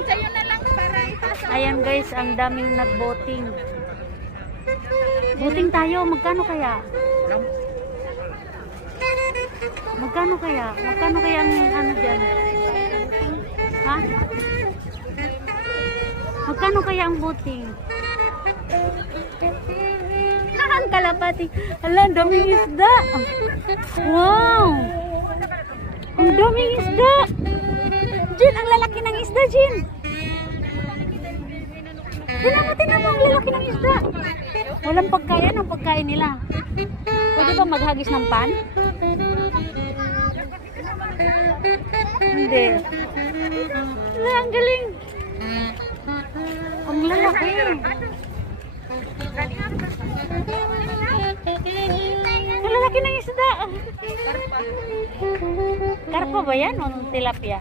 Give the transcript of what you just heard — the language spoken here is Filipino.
Sa'yo na lang para ipasa. Ayan guys, ang daming nag-boating. Boating tayo, magkano kaya? Magkano kaya? Magkano kaya ang ano dyan? Ha? Magkano kaya ang boating? Ang kalapati. Hala, ang daming isda. Wow! Ang daming isda. Jin, ang lalaki ng isda, Jin. Tingnan mo, ang lalaki ng isda. Walang pagkain, ang pagkain nila. Pwede ba maghagis ng pan? Hindi. Wala, ang galing. Ang lalaki. Ang lalaki ng isda. Karpa ba yan o tilapia?